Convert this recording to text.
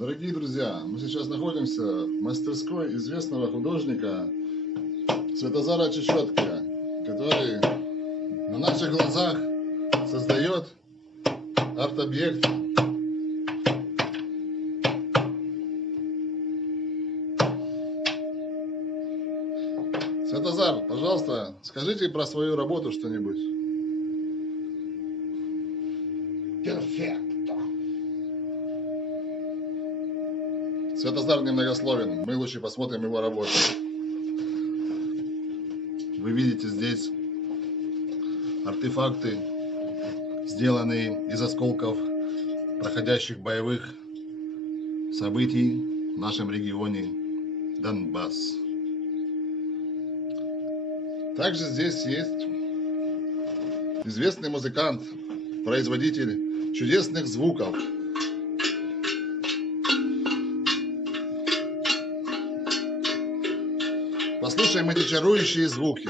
Дорогие друзья, мы сейчас находимся в мастерской известного художника Святозара Чечетки, который на наших глазах создает арт-объект. Святозар, пожалуйста, скажите про свою работу что-нибудь. Перфекто. Святозар немногословен, мы лучше посмотрим его работу. Вы видите здесь артефакты, сделанные из осколков проходящих боевых событий в нашем регионе Донбасс. Также здесь есть известный музыкант, производитель чудесных звуков. Послушаем эти чарующие звуки.